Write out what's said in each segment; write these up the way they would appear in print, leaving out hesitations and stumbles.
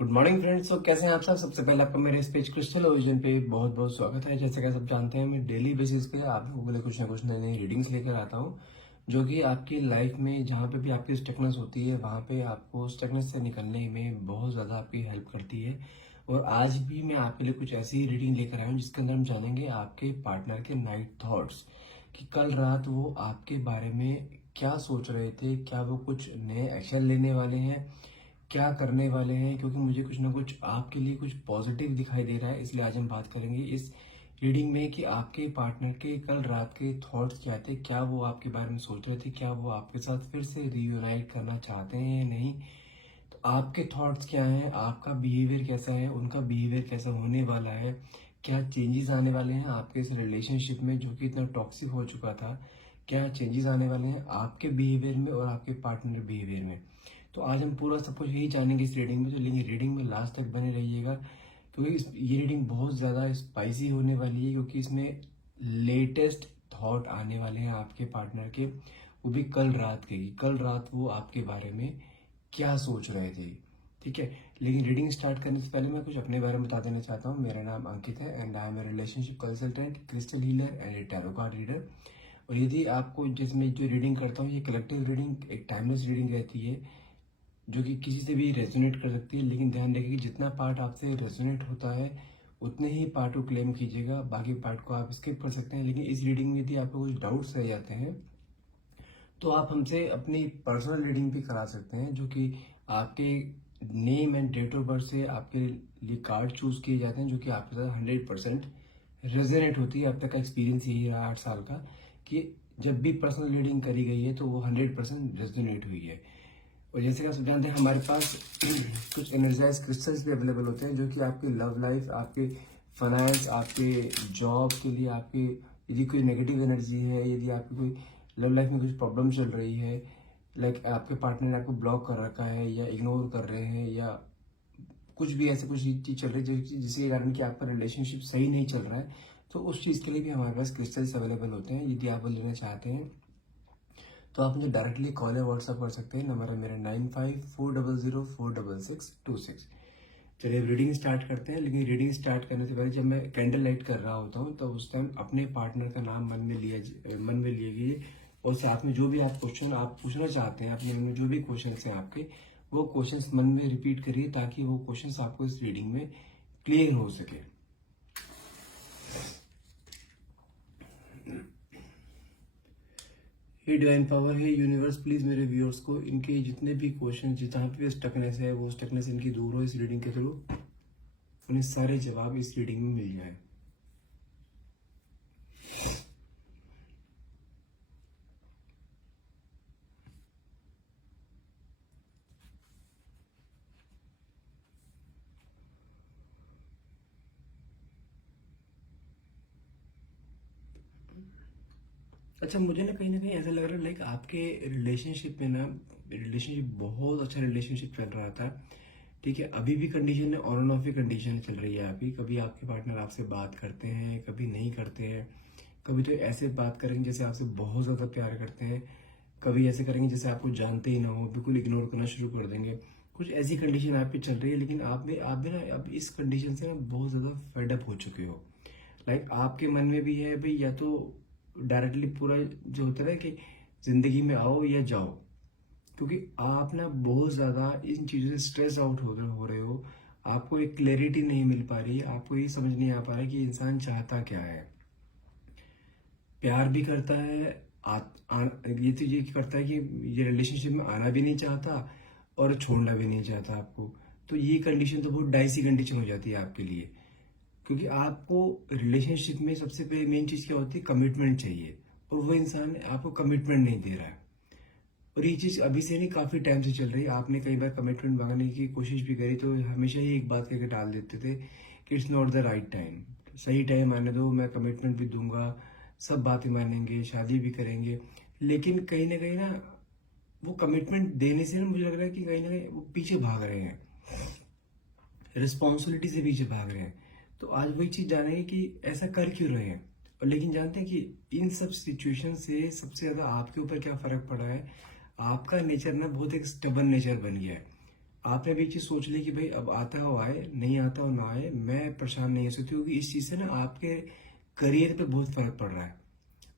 Good morning friends. तो कैसे हैं आप सब। सबसे पहले आपका मेरे इस पेज क्रिस्टल ओरिजिन पे बहुत बहुत स्वागत है। जैसे कि आप सब जानते हैं, मैं डेली बेसिस पे आप लोगों के लिए कुछ ना कुछ नई नई रीडिंग्स लेकर आता हूं, जो कि आपकी लाइफ में जहां पे भी आपकी स्टकनेस होती है वहां पे आपको स्टकनेस से निकलने में बहुत ज़्यादा आपकी हेल्प करती है। और आज भी मैं आपके लिए कुछ ऐसी रीडिंग लेकर आया हूँ जिसके अंदर हम जानेंगे आपके पार्टनर के नाइट थॉट्स, कि कल रात वो आपके बारे में क्या सोच रहे थे, क्या वो कुछ नए एक्शन लेने वाले हैं, क्या करने वाले हैं। क्योंकि मुझे कुछ ना कुछ आपके लिए कुछ पॉजिटिव दिखाई दे रहा है, इसलिए आज हम बात करेंगे इस रीडिंग में कि आपके पार्टनर के कल रात के थॉट्स क्या थे, क्या वो आपके बारे में सोच रहे थे, क्या वो आपके साथ फिर से रियूनाइट करना चाहते हैं या नहीं। तो आपके थॉट्स क्या हैं, आपका बिहेवियर कैसा है, उनका बिहेवियर कैसा होने वाला है, क्या चेंजेस आने वाले हैं आपके इस रिलेशनशिप में जो कि इतना टॉक्सिक हो चुका था, क्या चेंजेस आने वाले हैं आपके बिहेवियर में और आपके पार्टनर बिहेवियर में। तो आज हम पूरा सब कुछ यही जानेंगे इस रीडिंग में। तो लेकिन रीडिंग में लास्ट तक बने रहिएगा, क्योंकि ये रीडिंग बहुत ज़्यादा स्पाइसी होने वाली है, क्योंकि इसमें लेटेस्ट थॉट आने वाले हैं आपके पार्टनर के, वो भी कल रात के। कल रात वो आपके बारे में क्या सोच रहे थे। ठीक है, लेकिन रीडिंग स्टार्ट करने से पहले मैं कुछ अपने बारे में बता देना चाहता हूँ। मेरा नाम अंकित है and I am a relationship consultant, crystal healer and a tarot card reader. और यदि आपको जिसमें जो रीडिंग करता हूँ, ये कलेक्टिव रीडिंग एक टाइमलेस रीडिंग रहती है, जो कि किसी से भी रेजोनेट कर सकती है। लेकिन ध्यान रखिए कि जितना पार्ट आपसे रेजोनेट होता है उतने ही पार्ट को क्लेम कीजिएगा, बाकी पार्ट को आप स्किप कर सकते हैं। लेकिन इस रीडिंग में यदि आपको कुछ डाउट्स रह जाते हैं तो आप हमसे अपनी पर्सनल रीडिंग भी करा सकते हैं, जो कि आपके name and date of birth से आपके लिए कार्ड चूज किए जाते हैं, जो कि आपके साथ 100% रेजोनेट होती है। अब तक का एक्सपीरियंस यही रहा 8 साल का, कि जब भी पर्सनल रीडिंग करी गई है तो वो 100% रेजोनेट हुई है। और जैसे कि आप सब जानते हैं, हमारे पास कुछ एनर्जाइज क्रिस्टल्स भी अवेलेबल होते हैं, जो कि आपकी लव लाइफ, आपके फाइनेंस, आपके जॉब के लिए, आपके यदि कोई नेगेटिव एनर्जी है, यदि आपकी कोई लव लाइफ में कुछ प्रॉब्लम चल रही है, लाइक आपके पार्टनर ने आपको ब्लॉक कर रखा है या इग्नोर कर रहे हैं, या कुछ भी ऐसे कुछ चीज चल रही है जिसके कारण कि आपका रिलेशनशिप सही नहीं चल रहा है, तो उस चीज़ के लिए भी हमारे पास क्रिस्टल्स अवेलेबल होते हैं। यदि आप वो लेना चाहते हैं तो आप मुझे डायरेक्टली कॉल या व्हाट्सअप कर सकते हैं। नंबर है मेरा 9540046626। चलिए अब रीडिंग स्टार्ट करते हैं। लेकिन रीडिंग स्टार्ट करने से पहले जब मैं कैंडल लाइट कर रहा होता हूँ तो उस टाइम अपने पार्टनर का नाम मन में लिए और साथ में जो भी आप क्वेश्चन आप पूछना चाहते हैं, अपने मन में जो भी क्वेश्चन हैं आपके, वो क्वेश्चन मन में रिपीट करिए, ताकि वो क्वेश्चन आपको इस रीडिंग में क्लियर हो सके। हे डिवाइन पावर, हे यूनिवर्स, प्लीज मेरे व्यूअर्स को इनके जितने भी क्वेश्चन, जहाँ पे स्टकनेस है, वो स्टकनेस इनकी दूर हो इस रीडिंग के थ्रू, उन्हें सारे जवाब इस रीडिंग में मिल जाए। अच्छा, मुझे ना कहीं ऐसा लग रहा है, लाइक आपके रिलेशनशिप में ना, रिलेशनशिप बहुत अच्छा रिलेशनशिप चल रहा था। ठीक है, अभी भी कंडीशन है, ऑन एंड ऑफ की कंडीशन चल रही है अभी। कभी आपके पार्टनर आपसे बात करते हैं, कभी नहीं करते हैं। कभी तो ऐसे बात करेंगे जैसे आपसे बहुत ज़्यादा प्यार करते हैं, कभी ऐसे करेंगे जैसे आपको जानते ही ना हो, बिल्कुल इग्नोर करना शुरू कर देंगे। कुछ ऐसी कंडीशन आप पे चल रही है, लेकिन आप भी ना अब इस कंडीशन से ना बहुत ज़्यादा फेड अप हो चुके हो। लाइक आपके मन में भी है भाई, या तो डायरेक्टली पूरा जो होता है ना कि जिंदगी में आओ या जाओ, क्योंकि आप ना बहुत ज़्यादा इन चीज़ों से स्ट्रेस आउट हो रहे हो। आपको एक क्लैरिटी नहीं मिल पा रही है, आपको ये समझ नहीं आ पा रहा है कि इंसान चाहता क्या है। प्यार भी करता है, ये तो ये करता है कि ये रिलेशनशिप में आना भी नहीं चाहता और छोड़ना भी नहीं चाहता आपको। तो ये कंडीशन तो बहुत डाइसी कंडीशन हो जाती है आपके लिए, क्योंकि आपको रिलेशनशिप में सबसे पहले मेन चीज़ क्या होती है, कमिटमेंट चाहिए, और वो इंसान आपको कमिटमेंट नहीं दे रहा है। और ये चीज़ अभी से नहीं, काफ़ी टाइम से चल रही है। आपने कई बार कमिटमेंट मांगने की कोशिश भी करी, तो हमेशा ही एक बात करके टाल देते थे कि it's not the right time, सही टाइम आने दो, मैं कमिटमेंट भी दूंगा, सब बातें मानेंगे, शादी भी करेंगे। लेकिन कहीं ना वो कमिटमेंट देने से ना मुझे लग रहा है कि कहीं ना कहीं वो पीछे भाग रहे हैं, रिस्पॉन्सिबिलिटी से पीछे भाग रहे हैं। तो आज वही चीज़ जान रहे हैं कि ऐसा कर क्यों रहे हैं। और लेकिन जानते हैं कि इन सब सिचुएशन से सबसे ज़्यादा आपके ऊपर क्या फ़र्क पड़ा है, आपका नेचर ना बहुत एक स्टबन नेचर बन गया है। आपने भी एक चीज सोच ली कि भाई अब आता हो आए, नहीं आता हो ना आए, मैं परेशान नहीं हो सकती, क्योंकि इस चीज से ना आपके करियर पे बहुत फर्क पड़ रहा है।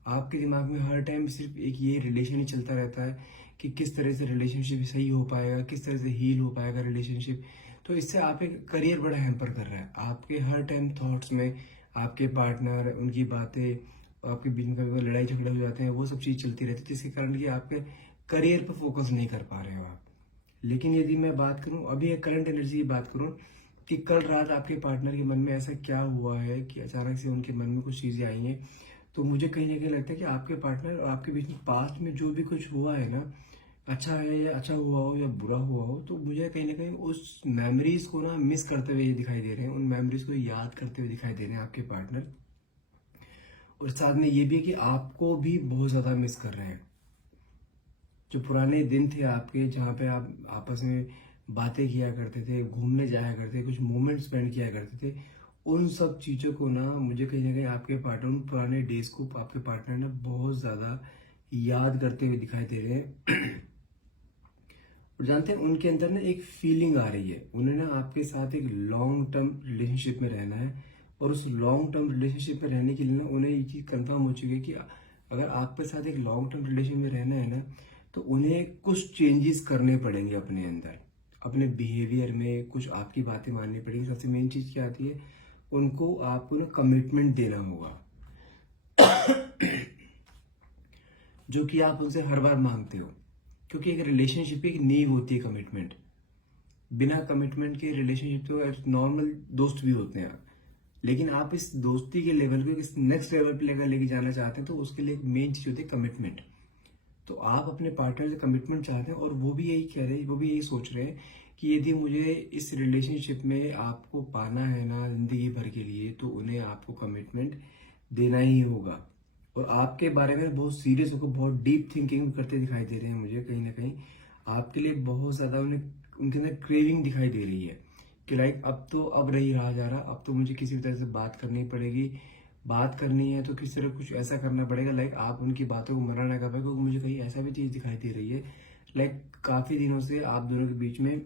आपके दिमाग में हर टाइम सिर्फ एक ये रिलेशन ही चलता रहता है कि किस तरह से रिलेशनशिप सही हो पाएगा, किस तरह से हील हो पाएगा रिलेशनशिप। तो इससे आपके करियर बड़ा हैम्पर कर रहा है। आपके हर टाइम थॉट्स में आपके पार्टनर, उनकी बातें, आपके बीच में कभी कभी लड़ाई झगड़े हो जाते हैं, वो सब चीज़ चलती रहती है, जिसके कारण कि आपके करियर पर फोकस नहीं कर पा रहे हो आप। लेकिन यदि मैं बात करूं, अभी एक करंट एनर्जी की बात करूं, कि कल रात आपके पार्टनर के मन में ऐसा क्या हुआ है कि अचानक से उनके मन में कुछ चीज़ें आई हैं, तो मुझे कहीं ना कहीं लगता है कि आपके पार्टनर और आपके बीच में पास्ट में जो भी कुछ हुआ है ना, अच्छा है या अच्छा हुआ हो या बुरा हुआ हो, तो मुझे कहीं ना कहीं उस मेमोरीज को ना मिस करते हुए दिखाई दे रहे हैं, उन मेमोरीज को याद करते हुए दिखाई दे रहे हैं आपके पार्टनर। और साथ में ये भी है कि आपको भी बहुत ज़्यादा मिस कर रहे हैं। जो पुराने दिन थे आपके, जहाँ पे आप आपस में बातें किया करते थे, घूमने जाया करते, कुछ मोमेंट स्पेंड किया करते थे, उन सब चीज़ों को ना मुझे कहीं ना कहीं आपके पार्टनर, उन पुराने डेज को आपके पार्टनर ने बहुत ज़्यादा याद करते हुए दिखाई दे रहे हैं। और जानते हैं, उनके अंदर ना एक फीलिंग आ रही है, उन्हें ना आपके साथ एक लॉन्ग टर्म रिलेशनशिप में रहना है। और उस लॉन्ग टर्म रिलेशनशिप में रहने के लिए ना उन्हें ये चीज़ कंफर्म हो चुकी है कि अगर आपके साथ एक लॉन्ग टर्म रिलेशन में रहना है ना, तो उन्हें कुछ चेंजेस करने पड़ेंगे अपने अंदर, अपने बिहेवियर में कुछ आपकी बातें माननी पड़ेगी। सबसे मेन चीज़ क्या आती है, उनको आपको ना कमिटमेंट देना होगा, जो कि आप उनसे हर बार मांगते हो। क्योंकि एक रिलेशनशिप एक नींव होती है कमिटमेंट। बिना कमिटमेंट के रिलेशनशिप तो नॉर्मल दोस्त भी होते हैं, लेकिन आप इस दोस्ती के लेवल को इस नेक्स्ट लेवल पे लेकर लेके जाना चाहते हैं, तो उसके लिए एक मेन चीज होती है कमिटमेंट। तो आप अपने पार्टनर से कमिटमेंट चाहते हैं, और वो भी यही कह रहे हैं, वो भी यही सोच रहे हैं कि यदि मुझे इस रिलेशनशिप में आपको पाना है ना जिंदगी भर के लिए, तो उन्हें आपको कमिटमेंट देना ही होगा। और आपके बारे में बहुत सीरियस होकर बहुत डीप थिंकिंग करते दिखाई दे रहे हैं मुझे कहीं ना कहीं। आपके लिए बहुत ज्यादा उन्हें, उनके अंदर क्रेविंग दिखाई दे रही है कि लाइक अब तो अब रही रहा जा रहा, अब तो मुझे किसी भी तरह से बात करनी पड़ेगी, बात करनी है तो किस तरह कुछ ऐसा करना पड़ेगा लाइक आप उनकी बातों को मना ना कर पाए। क्योंकि मुझे कहीं ऐसा भी चीज़ दिखाई दे रही है, लाइक काफ़ी दिनों से आप दोनों के बीच में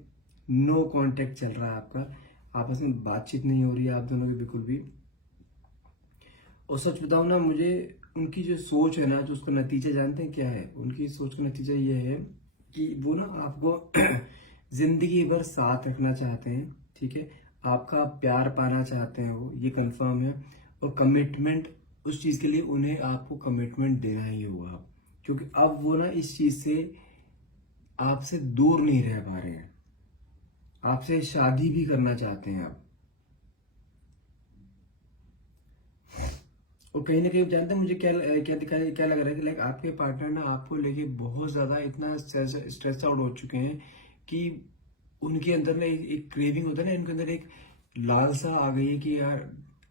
नो कांटेक्ट चल रहा है आपका, आपस में बातचीत नहीं हो रही है आप दोनों की बिल्कुल भी। और सच बताऊं ना, मुझे उनकी जो सोच है ना, जो उसका नतीजा जानते हैं क्या है, उनकी सोच का नतीजा ये है कि वो ना आपको जिंदगी भर साथ रखना चाहते हैं, ठीक है, आपका प्यार पाना चाहते हैं, वो ये कंफर्म है। और कमिटमेंट, उस चीज के लिए उन्हें आपको कमिटमेंट देना ही होगा, क्योंकि अब वो ना इस चीज से आपसे दूर नहीं रह पा रहे हैं, आपसे शादी भी करना चाहते हैं आप। और कहीं ना कहीं जानते हैं मुझे क्या क्या दिखाई क्या लग रहा है कि लाइक आपके पार्टनर ना आपको लेके बहुत ज्यादा इतना स्ट्रेस आउट हो चुके हैं कि उनके अंदर ना एक क्रेविंग होता है ना, इनके अंदर एक लालसा आ गई है कि यार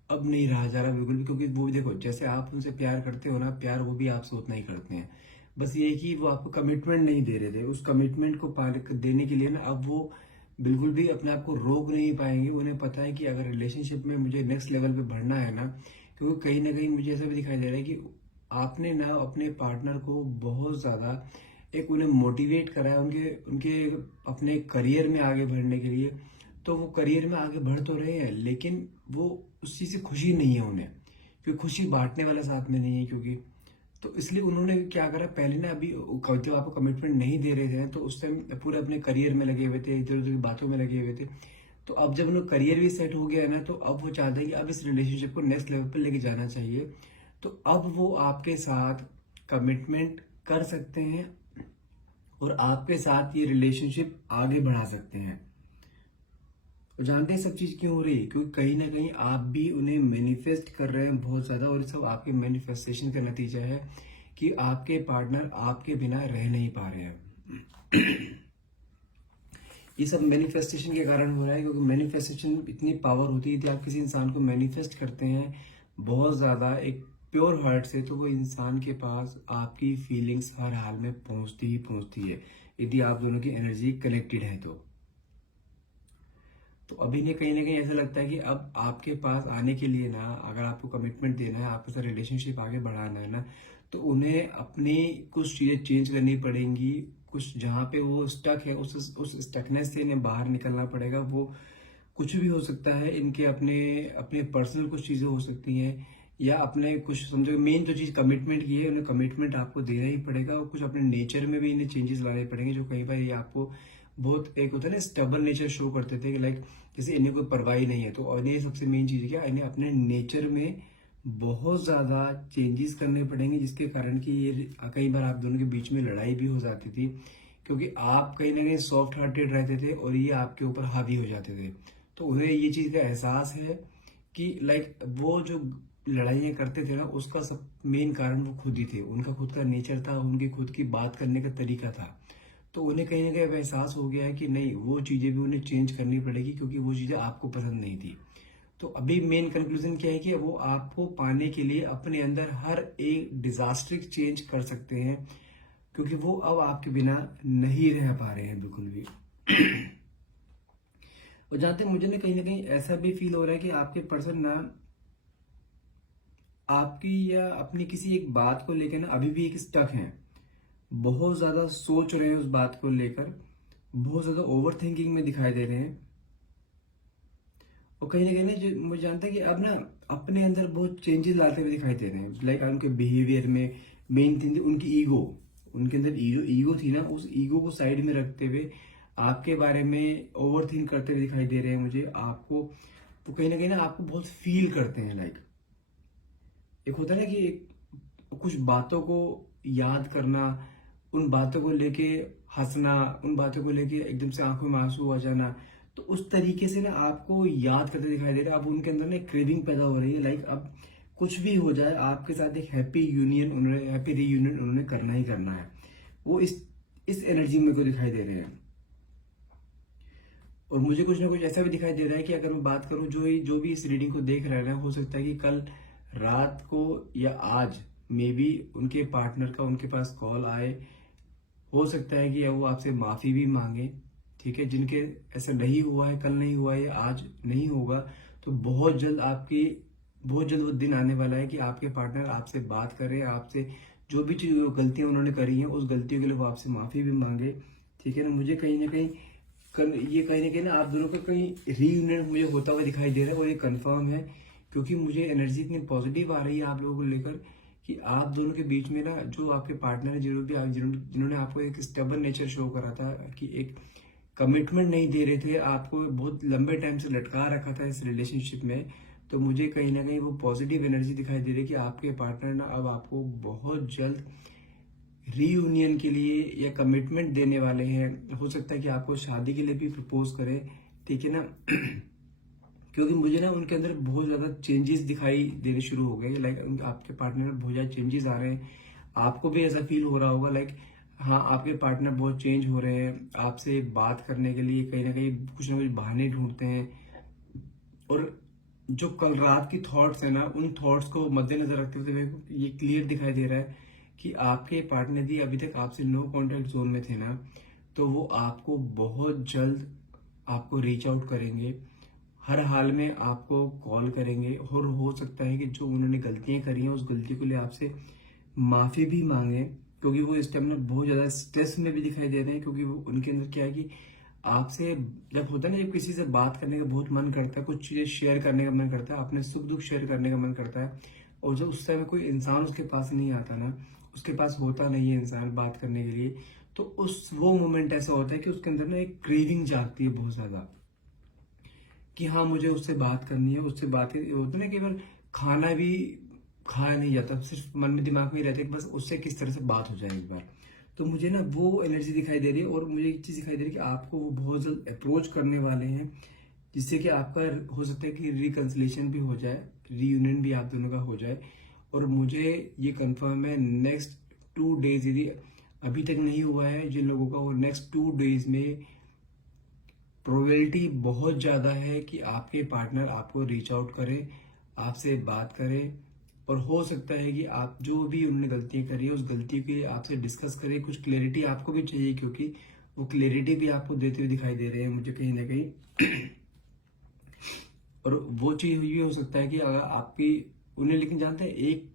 अब नहीं रहा जा रहा बिल्कुल भी। क्योंकि वो भी देखो, जैसे आप उनसे प्यार करते हो ना, प्यार वो भी आपसे उतना ही करते हैं। बस ये कि वो आपको कमिटमेंट नहीं दे रहे थे, उस कमिटमेंट को देने के लिए ना अब वो बिल्कुल भी अपने आप को रोक नहीं पाएंगे। उन्हें पता है कि अगर रिलेशनशिप में मुझे नेक्स्ट लेवल पे बढ़ना है ना, क्योंकि कहीं ना कहीं मुझे ऐसा भी दिखाई दे रहा है कि आपने ना अपने पार्टनर को बहुत ज्यादा एक उन्हें मोटिवेट करा है उनके उनके अपने करियर में आगे बढ़ने के लिए। तो वो करियर में आगे बढ़ तो रहे हैं, लेकिन वो उस चीज से खुशी नहीं है उन्हें, क्योंकि खुशी बांटने वाला साथ में नहीं है। क्योंकि तो इसलिए उन्होंने क्या करा, पहले ना अभी जब आपको कमिटमेंट नहीं दे रहे थे तो उस टाइम पूरे अपने करियर में लगे हुए थे, इधर उधर की बातों में लगे हुए थे। तो अब जब उनका करियर भी सेट हो गया है ना, तो अब वो चाहते हैं कि अब इस रिलेशनशिप को नेक्स्ट लेवल पर लेके जाना चाहिए। तो अब वो आपके साथ कमिटमेंट कर सकते हैं और आपके साथ ये रिलेशनशिप आगे बढ़ा सकते हैं। और जानते हैं सब चीज क्यों हो रही है, क्योंकि कहीं ना कहीं आप भी उन्हें मैनिफेस्ट कर रहे हैं बहुत ज्यादा, और ये सब आपके मैनिफेस्टेशन का नतीजा है कि आपके पार्टनर आपके बिना रह नहीं पा रहे हैं। ये सब मैनिफेस्टेशन के कारण हो रहा है, क्योंकि मैनिफेस्टेशन इतनी पावर होती है कि आप किसी इंसान को मैनिफेस्ट करते हैं बहुत ज्यादा एक प्योर हार्ट से, तो वो इंसान के पास आपकी फीलिंग्स हर हाल में पहुंचती ही पहुंचती है, यदि आप दोनों की एनर्जी कनेक्टेड है तो अभी ने कहीं ना कहीं ऐसा लगता है कि अब आपके पास आने के लिए ना, अगर आपको कमिटमेंट देना है, आपके साथ रिलेशनशिप आगे बढ़ाना है ना, तो उन्हें अपनी कुछ चीजें चेंज करनी पड़ेंगी, कुछ जहाँ पे वो स्टक है उस स्टकनेस से इन्हें बाहर निकलना पड़ेगा। वो कुछ भी हो सकता है, इनके अपने अपने पर्सनल कुछ चीज़ें हो सकती हैं, या अपने कुछ समझो मेन जो चीज़ कमिटमेंट की है, उन्हें कमिटमेंट आपको देना ही पड़ेगा। और कुछ अपने नेचर में भी इन्हें चेंजेस लाने पड़ेंगे, जो कई बार ये आपको बहुत एक होता है ना स्टबल नेचर शो करते थे कि लाइक जैसे इन्हें कोई परवाह ही नहीं है। तो इन्हें सबसे मेन चीज़ क्या, इन्हें अपने नेचर में बहुत ज़्यादा चेंजेस करने पड़ेंगे, जिसके कारण कि ये कई बार आप दोनों के बीच में लड़ाई भी हो जाती थी, क्योंकि आप कहीं ना कहीं सॉफ्ट हार्टेड रहते थे और ये आपके ऊपर हावी हो जाते थे। तो उन्हें ये चीज़ का एहसास है कि लाइक वो जो लड़ाइयाँ करते थे ना, उसका सब मेन कारण वो खुद ही थे। उनका खुद का नेचर था, उनकी खुद की बात करने का तरीका था। तो उन्हें कहीं ना कहीं अब एहसास हो गया है कि नहीं, वो चीज़ें भी उन्हें चेंज करनी पड़ेगी, क्योंकि वो चीज़ें आपको पसंद नहीं थी। तो अभी मेन कंक्लूजन क्या है कि वो आपको पाने के लिए अपने अंदर हर एक डिजास्ट्रिक चेंज कर सकते हैं, क्योंकि वो अब आपके बिना नहीं रह पा रहे हैं बिल्कुल भी। और जहां तक मुझे ना कहीं ऐसा भी फील हो रहा है कि आपके पर्सन ना आपकी या अपनी किसी एक बात को लेकर ना अभी भी एक स्टक हैं, बहुत ज्यादा सोच रहे हैं उस बात को लेकर, बहुत ज्यादा ओवर थिंकिंग में दिखाई दे रहे हैं। और कहीं ना जो मुझे जानता है कि अब ना अपने अंदर बहुत चेंजेस लाते हुए दिखाई दे रहे हैं, लाइक उनके बिहेवियर में मेन थिंग उनकी ईगो, उनके अंदर ईगो थी ना, उस ईगो को साइड में रखते हुए आपके बारे में ओवर थिंक करते हुए दिखाई दे रहे हैं मुझे। आपको वो कहीं ना आपको बहुत फील करते हैं, लाइक एक होता है ना कि कुछ बातों को याद करना, उन बातों को लेके हंसना, उन बातों को लेके एकदम से आंखों में आंसू आ जाना। तो उस तरीके से ना आपको याद करते दिखाई दे रहा है। अब उनके अंदर ना क्रेविंग पैदा हो रही है, लाइक अब कुछ भी हो जाए आपके साथ एक हैप्पी रीयूनियन उन्होंने करना ही करना है। वो इस एनर्जी में को दिखाई दे रहे हैं। और मुझे कुछ ना कुछ ऐसा भी दिखाई दे रहा है कि अगर मैं बात करूं, जो भी इस रीडिंग को देख रहे हैं, हो सकता है कि कल रात को या आज मे बी उनके पार्टनर का उनके पास कॉल आए। हो सकता है कि वो आपसे माफी भी मांगे, ठीक है। जिनके ऐसा नहीं हुआ है, कल नहीं हुआ है, आज नहीं होगा, तो बहुत जल्द वो दिन आने वाला है कि आपके पार्टनर आपसे बात करें, आपसे जो भी चीज गलतियां उन्होंने करी हैं उस गलतियों के लिए वो आपसे माफी भी मांगे, ठीक है ना। मुझे कहीं ना कहीं ये कहीं ना आप दोनों का कहीं रीयूनियन मुझे होता हुआ दिखाई दे रहा है, और ये कंफर्म है, क्योंकि मुझे एनर्जी इतनी पॉजिटिव आ रही है आप लोगों को लेकर कि आप दोनों के बीच में ना जो आपके पार्टनर है, जिन्होंने आपको एक स्टेबल नेचर शो करा था, कि एक कमिटमेंट नहीं दे रहे थे, आपको बहुत लंबे टाइम से लटका रखा था इस रिलेशनशिप में, तो मुझे कहीं ना कहीं वो पॉजिटिव एनर्जी दिखाई दे रही है कि आपके पार्टनर ना अब आपको बहुत जल्द रीयूनियन के लिए या कमिटमेंट देने वाले हैं। हो सकता है कि आपको शादी के लिए भी प्रपोज करें, ठीक है ना। क्योंकि मुझे ना उनके अंदर बहुत ज्यादा चेंजेस दिखाई देने शुरू हो गए, लाइक आपके पार्टनर में बहुत ज्यादा चेंजेस आ रहे हैं। आपको भी ऐसा फील हो रहा होगा, लाइक हाँ आपके पार्टनर बहुत चेंज हो रहे हैं, आपसे बात करने के लिए कहीं ना कुछ बहाने ढूंढते हैं। और जो कल रात की थॉट्स है ना, उन थॉट्स को मद्देनजर रखते हुए मेरे को ये क्लियर दिखाई दे रहा है कि आपके पार्टनर भी अभी तक आपसे नो कॉन्टेक्ट जोन में थे ना, तो वो आपको बहुत जल्द आपको रीच आउट करेंगे, हर हाल में आपको कॉल करेंगे। और हो सकता है कि जो उन्होंने गलतियां करी हैं उस गलती के लिए आपसे माफी भी मांगे, क्योंकि वो इस टाइम में बहुत ज्यादा स्ट्रेस में भी दिखाई दे रहे हैं। क्योंकि वो उनके अंदर क्या है कि आपसे जब होता है ना, जब किसी से बात करने का बहुत मन करता है, कुछ चीजें शेयर करने का मन करता है, अपने सुख दुख शेयर करने का मन करता है, और जब उस समय कोई इंसान उसके पास नहीं आता ना, उसके पास होता नहीं है इंसान बात करने के लिए, तो वो मोमेंट ऐसा होता है कि उसके अंदर ना एक क्रेविंग जागती है बहुत ज्यादा, कि हाँ मुझे उससे बात करनी है, उससे बात होता है ना, केवल खाना भी खाया नहीं जाता, सिर्फ मन में दिमाग में ही रहता है कि बस उससे किस तरह से बात हो जाए एक बार। तो मुझे ना वो एनर्जी दिखाई दे रही है, और मुझे एक चीज दिखाई दे रही है कि आपको वो बहुत जल्द अप्रोच करने वाले हैं, जिससे कि आपका हो सकता है कि रिकंसिलेशन भी हो जाए, रीयूनियन भी आप दोनों का हो जाए। और मुझे ये कंफर्म है नेक्स्ट 2 डेज, यदि अभी तक नहीं हुआ है जिन लोगों का, वो नेक्स्ट 2 डेज में प्रोबेबिलिटी बहुत ज्यादा है कि आपके पार्टनर आपको रीच आउट करे, आपसे बात करे। और हो सकता है कि आप जो भी उन्होंने गलतियां करी है उस गलती की आपसे डिस्कस करें, कुछ क्लैरिटी आपको भी चाहिए, क्योंकि वो क्लैरिटी भी आपको देते हुए दिखाई दे रहे हैं मुझे कहीं ना कहीं। और वो चीज ये हो सकता है कि अगर आपकी उन्हें, लेकिन जानते हैं एक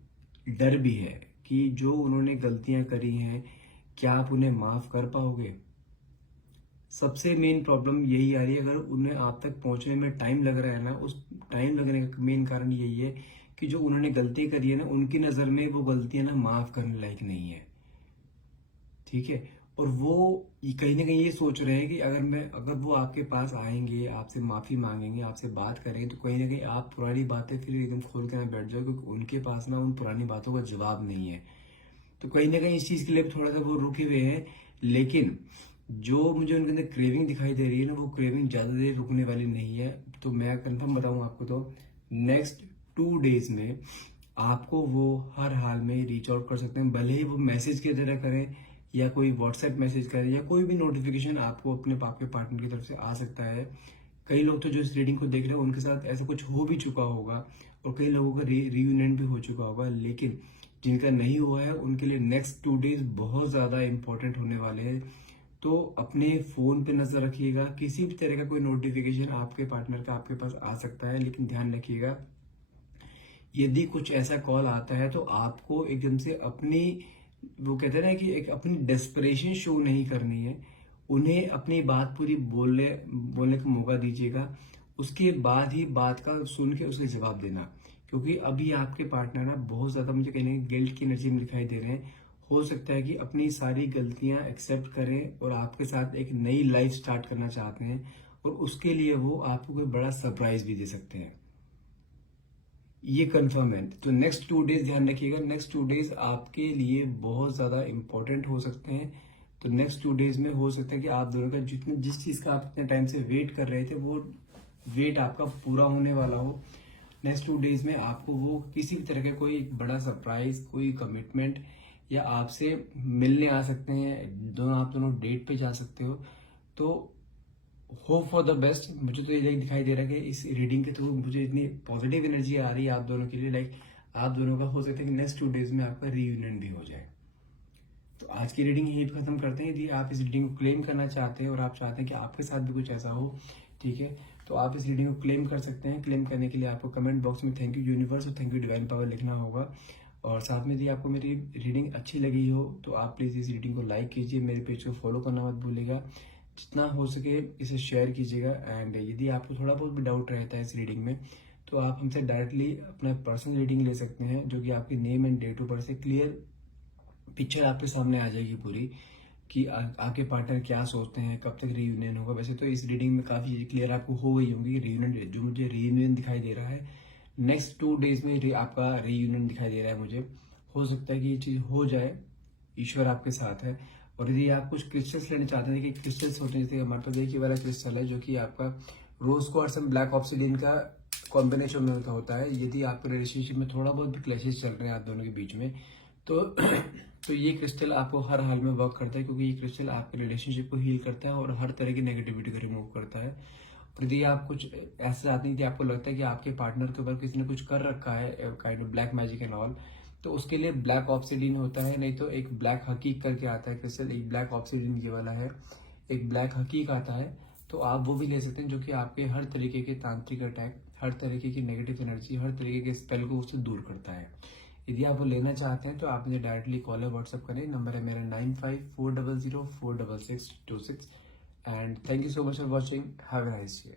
डर भी है कि जो उन्होंने गलतियां करी हैं, क्या आप उन्हें माफ कर पाओगे? सबसे मेन प्रॉब्लम यही आ रही है, अगर उन्हें आप तक पहुंचने में टाइम लग रहा है ना, उस टाइम लगने का मेन कारण यही है कि जो उन्होंने गलती करी है ना, उनकी नजर में वो गलतियां ना माफ करने लायक नहीं है। ठीक है। और वो कहीं ना कहीं ये सोच रहे हैं कि अगर वो आपके पास आएंगे, आपसे माफी मांगेंगे, आपसे बात करेंगे, तो कहीं ना कहीं आप पुरानी बातें फिर एकदम खोल के ना बैठ जाओ, क्योंकि उनके पास ना उन पुरानी बातों का जवाब नहीं है। तो कहीं ना कहीं इस चीज के लिए भी थोड़ा सा वो रुके हुए हैं। लेकिन जो मुझे उनके अंदर क्रेविंग दिखाई दे रही है ना, वो क्रेविंग ज्यादा देर रुकने वाली नहीं है। तो मैं कंफर्म बताऊं आपको, तो नेक्स्ट 2 डेज में आपको वो हर हाल में रीच आउट कर सकते हैं, भले ही वो मैसेज की तरह करें या कोई व्हाट्सएप मैसेज करें या कोई भी नोटिफिकेशन आपको अपने आपके पार्टनर की तरफ से आ सकता है। कई लोग तो जो इस रीडिंग को देख रहे हैं उनके साथ ऐसा कुछ हो भी चुका होगा, और कई लोगों का रीयूनियन भी हो चुका होगा। लेकिन जिनका नहीं हुआ है उनके लिए नेक्स्ट 2 डेज बहुत ज्यादा इंपॉर्टेंट होने वाले हैं। तो अपने फोन पे नजर रखिएगा, किसी भी तरह का कोई नोटिफिकेशन आपके पार्टनर का आपके पास आ सकता है, लेकिन ध्यान रखिएगा यदि कुछ ऐसा कॉल आता है तो आपको एकदम से अपनी, वो कहते हैं ना कि एक अपनी डेस्परेशन शो नहीं करनी है। उन्हें अपनी बात पूरी बोलने का मौका दीजिएगा, उसके बाद ही बात का सुन के उसे जवाब देना। क्योंकि अभी आपके पार्टनर ना बहुत ज्यादा मुझे कहीं गिल्ट की एनर्जी में दिखाई दे रहे हैं। हो सकता है कि अपनी सारी गलतियां एक्सेप्ट करें और आपके साथ एक नई लाइफ स्टार्ट करना चाहते हैं, और उसके लिए वो आपको कोई बड़ा सरप्राइज भी दे सकते हैं। ये कंफर्म है। तो नेक्स्ट 2 डेज ध्यान रखिएगा, नेक्स्ट 2 डेज आपके लिए बहुत ज्यादा इंपॉर्टेंट हो सकते हैं। तो नेक्स्ट 2 डेज में हो सकता है कि आप दोनों का जिस चीज का आप इतने टाइम से वेट कर रहे थे, वो वेट आपका पूरा होने वाला हो। नेक्स्ट 2 डेज में आपको वो किसी भी तरह का कोई बड़ा सरप्राइज, कोई कमिटमेंट, या आपसे मिलने आ सकते हैं, आप दोनों डेट पे जा सकते हो। तो होप फॉर द बेस्ट। मुझे तो ये दिखाई दे रहा है कि इस रीडिंग के थ्रू मुझे इतनी पॉजिटिव एनर्जी आ रही है आप दोनों के लिए, लाइक आप दोनों का हो सकता है कि नेक्स्ट 2 डेज में आपका रीयूनियन भी हो जाए। तो आज की रीडिंग यही खत्म करते हैं। यदि आप इस रीडिंग को क्लेम करना चाहते हैं और आप चाहते हैं कि आपके साथ भी कुछ ऐसा हो, ठीक है, तो आप इस रीडिंग को क्लेम कर सकते हैं। क्लेम करने के लिए आपको कमेंट बॉक्स में थैंक यू यूनिवर्स और थैंक यू डिवाइन पावर लिखना होगा। और साथ में यदि आपको मेरी रीडिंग अच्छी लगी हो तो आप प्लीज इस रीडिंग को लाइक कीजिए, मेरे पेज को फॉलो करना मत भूलिएगा, जितना हो सके इसे शेयर कीजिएगा। एंड यदि आपको थोड़ा बहुत भी डाउट रहता है इस रीडिंग में, तो आप हमसे डायरेक्टली अपना पर्सनल रीडिंग ले सकते हैं, जो कि आपकी name and date of birth से क्लियर पिक्चर आपके सामने आ जाएगी पूरी, कि आपके पार्टनर क्या सोचते हैं, कब तक रीयूनियन होगा। वैसे तो इस रीडिंग में काफी क्लियर आपको हो गई होंगी रीयूनियन, जो मुझे रीयूनियन दिखाई दे रहा है नेक्स्ट 2 डेज में आपका रीयूनियन दिखाई दे रहा है मुझे। हो सकता है कि ये चीज हो जाए, ईश्वर आपके साथ है। और यदि आप कुछ क्रिस्टल्स लेना चाहते हैं, कि क्रिस्टल्स होते हैं जैसे हमारे पास देखिए वाला क्रिस्टल है, जो कि आपका रोज क्वार्ट्ज एंड ब्लैक ऑब्सिडियन का कॉम्बिनेशन में होता है। यदि आपके रिलेशनशिप में थोड़ा बहुत भी क्लैशेस चल रहे हैं आप दोनों के बीच में, तो तो ये क्रिस्टल आपको हर हाल में वर्क करता है, क्योंकि ये क्रिस्टल आपके रिलेशनशिप को हील करता है और हर तरह की नेगेटिविटी को रिमूव करता है। और यदि आप कुछ ऐसा चाहते हैं कि आपको लगता है कि आपके पार्टनर के ऊपर किसी ने कुछ कर रखा है, kind of black magic and all, तो उसके लिए ब्लैक ऑब्सिडियन होता है, नहीं तो एक ब्लैक हकीक करके आता है क्रिस्टल, एक ब्लैक ऑब्सिडियन ये वाला है, एक ब्लैक हकीक आता है। तो आप वो भी ले सकते हैं, जो कि आपके हर तरीके के तांत्रिक अटैक, हर तरीके की नेगेटिव एनर्जी, हर तरीके के स्पेल को उससे दूर करता है। यदि आप वो लेना चाहते हैं तो आप मुझे डायरेक्टली कॉल या व्हाट्सअप करें। नंबर है मेरा 9540046626। And thank you so much for watching. Have a nice day.